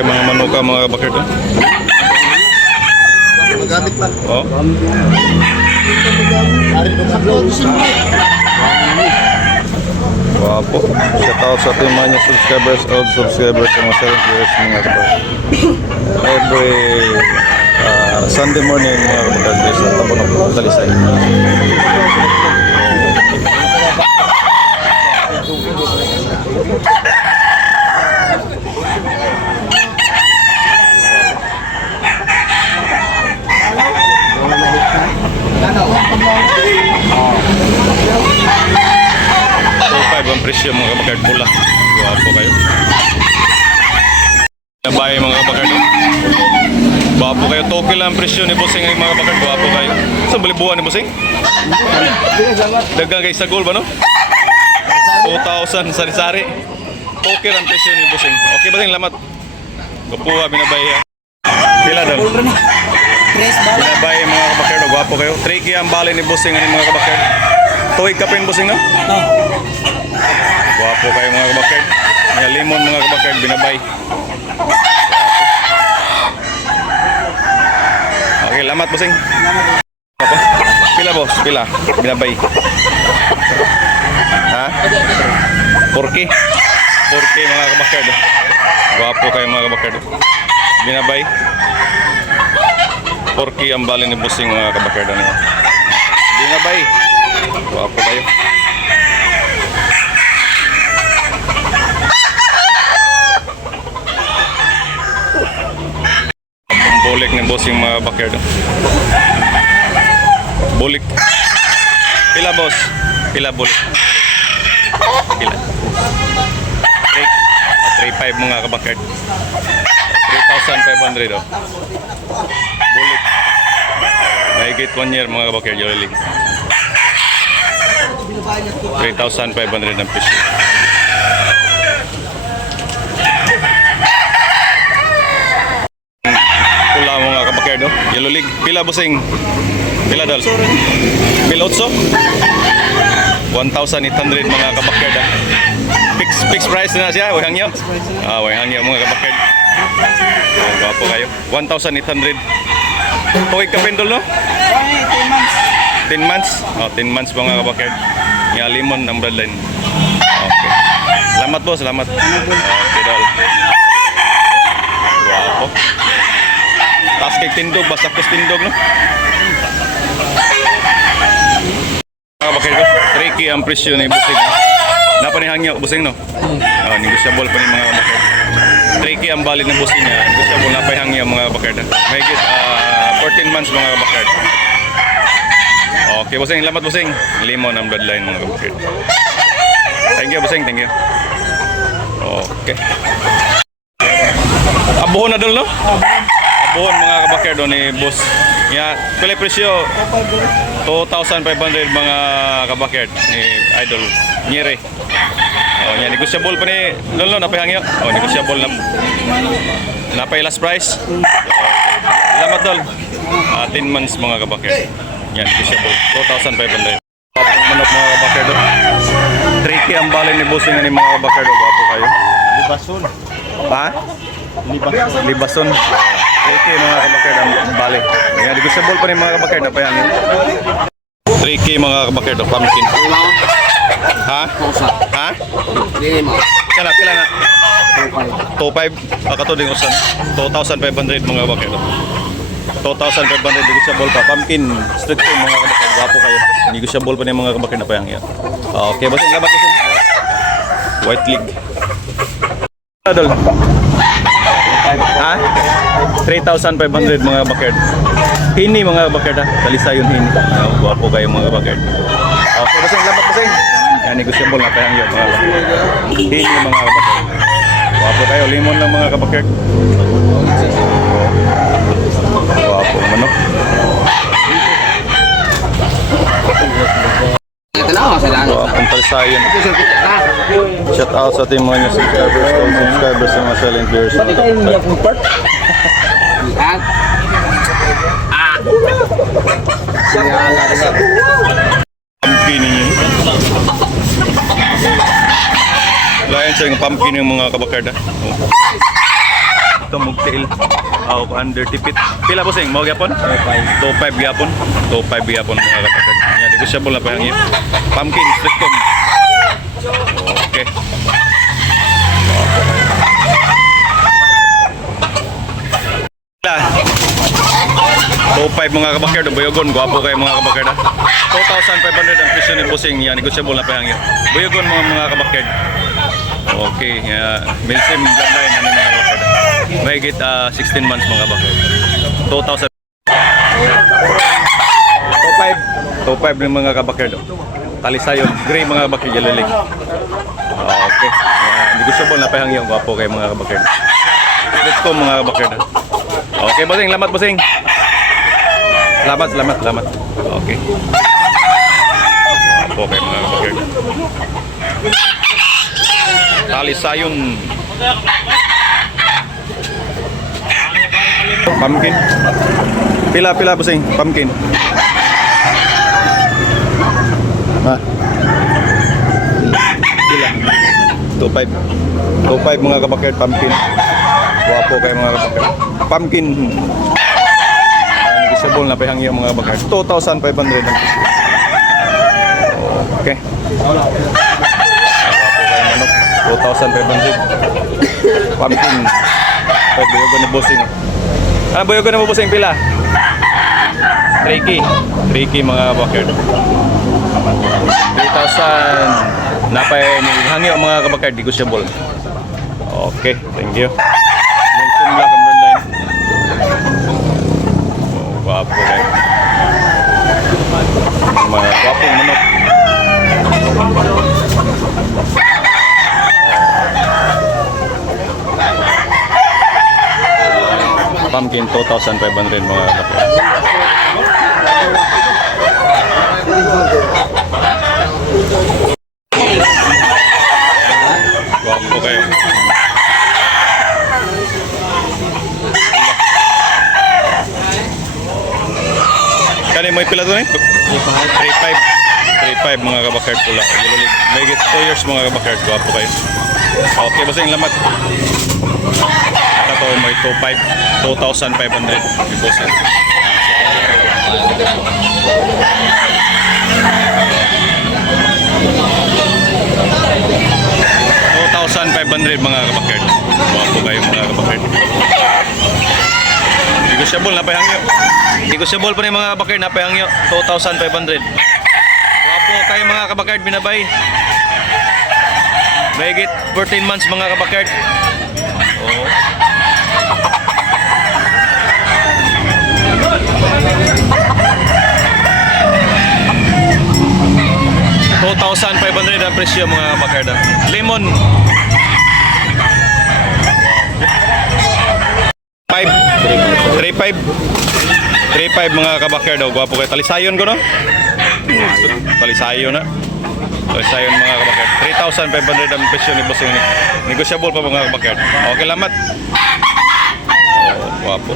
kayo mga manuka mga kabakerd. Magamit pa. Oh. Wapo. Shout out sa ating mga subscribers, old subscribers, mga 7 years mga kabakerd. Every Sunday morning mga kabakerd sa Taponok, Talisay. Ang presyo mga kabakerd pula. Guwapo kayo. Nabay mga kabakerd. Guwapo kayo. Toki lang ang presyo ni Bossing ay mga kabakerd. Guwapo kayo. Saan balibuhan ni Bossing? Dagang kayo sa goal ba no? 2,000 sari-sari. Toki lang ang presyo ni Bossing. Okay Bossing, lamat. Gupuha, binabay. Pila daw? Binabay mga kabakerd. Guwapo kayo. 3K ang bali ni Bossing ay mga kabakerd. Tuwig ka pin Bossing no? Guwapo kayo mga kabakerd. Mga limon mga kabakerd, binabay. Okay, lamat Bossing. Ako? Pila boss? Pila? Binabay. Ha? 4K? 4K mga kabakerd. Guwapo kayo mga kabakerd. Binabay. 4K ang bali ni Bossing mga kabakerd. Binabay. Guwapo kayo. Bulik ng Bossing mga kabakerd. Bulik. Pila boss? Pila bulik? Pila? 3.5 mga kabakerd. 3,500 oh. Bulik. Mahigit 1 year mga kabakerd. Yoreling 3,500 ang piso. Mga kabakerd, Yellow League. Pila Bossing? Pila dal? 1,800? 1,800 mga kabakerd. Fix price na siya, way hangyo. Way hangyo mga kabakerd. Guwapo kayo. 1,800. Tuwig ka pendol no? 10 months. 10 months mga kabakerd. Nga limon ang bloodline. Okay. Salamat boss, salamat. Okay dal. Guwapo. Tas kay tindog, basta kus tindog no. Mga kabakerd ko, 3K ang presyo ni Bossing. Napanihangyo Bossing no? Negotiable pa ni mga kabakerd. 3K ang balit ng Bossing niya. Negotiable na pahangyo mga kabakerd. Mahigit 14 months mga kabakerd. Okay Bossing, lamat Bossing. Limon ang bloodline mga kabakerd. Thank you Bossing, thank you. Okay. Abuhon na dul no? Abuhon mga kabakerd ni boss. Ya, pila presyo 2,500 mga kabakerd ni Idol Nyere. Nya negotiable pa ni lolo na pahangyo. Negotiable na. Napay last price. Salamat dol. 10 months mga kabakerd. Nya negotiable 2,500. Papang manok mga kabakerd. 3K ang balay ni bossing ni mga kabakerd. Guwapo kayo. Libason. Ha? Libason. Okay mga kabakerd ang bali. Yan, negotiable pa rin mga kabakerd na pahangin. 3K mga kabakerd o pumpkin. Ha? Ha? Kala na? 2,500. Pakatuding usan. 2,500 mga kabakerd. 2,500 negotiable pa. Pumpkin. Strict to mga kabakerd. Gwapo kayo. Negotiable pa rin mga kabakerd na pahangin. Okay, bossing labat kasi. White League. Adol. Ha? 3,500 mga kabakerd. Hini mga kabakerd ha. Talisay yun hini. Guwapo kayo mga kabakerd. Okay, Bossing, labat Bossing. Yan, negosyable na tayong yun mga kabakerd. Hini mga kabakerd. Guwapo kayo. Limon lang mga kabakerd. Guwapo manok. Guwapong talisay yun. Shout out sa ating mga subscribers sa mga silent viewers. Pumpkin ninyo. Layan sa yung pumpkin yung mga kabakerd. dito mugtail. Under tipit. Pila bossing mo gyapon? 2.5 gyapon. 2.5 gyapon mga kapatid. Yan negotiable na pa yang pumpkin strictum. Okay. 2.5 mga kabakerd, buyogon, gwapo kayo mga kabakerd ha. 2,500 ang presyo ni bossing, yan, negotiable na pa yan. Buyogon mga kabakerd. Okay, milsim bloodline, ano mga kabakerd. Mahigit 16 months mga kabakerd. 2,000. 2.5 ng mga kabakerd. Talisayon, gray mga kabakerd, yalalig. Okay, negotiable na pa yan, gwapo kayo mga kabakerd. Let's go mga kabakerd. Okay, bossing, lamat bossing. Salamat. Okay. Apo kayo mga kabakerd. Talisayon. Pumpkin. Pila bossing, pumpkin. Ha? Pila. 2.5 mga kabakerd, pumpkin. Guwapo kayo mga kabakerd. Pumpkin. Negotiable na pahang yung mga kabakerd. 2,500 ang presyo. Okay. Guwapo kayo manok. 2,500. Pumpkin. Buyogon na bossing. Buyogon na mo bossing pila? 3K mga kabakerd. 3,000. Napay hangyo mga kabakerd. Negotiable. Okay, thank you. Nelson Black ang bloodline. Guwapo kayo. Mga gwapong manok. Pumpkin 2,500 mga kapatid. Guwapo kayo. Kani mo pila to ni? 3.5 mga kabakerd pula. May get 2 years mga kabakerd. Guwapo kayo. Okay, basta yung lamat. Ito may 2,500. Ibusin. 2,500 mga kabakerd. Guwapo kayo mga kabakerd. Negotiable na pahangyo. Negotiable pa rin mga kabakerd na pahangyo. 2,500. Guwapo kayo mga kabakerd binabay. Mahigit 14 months mga kabakerd. Oh. $2,500 ang presyo mga kabakerd. Lemon 3.5 mga kabakerd. Gwapo kayo. Talisayon ko no? Talisayon na. Talisayon mga kabakerd. 3,500 ang presyo ni bossing. Negotiable pa mga kabakerd. Okay, lamat. Oh, gwapo.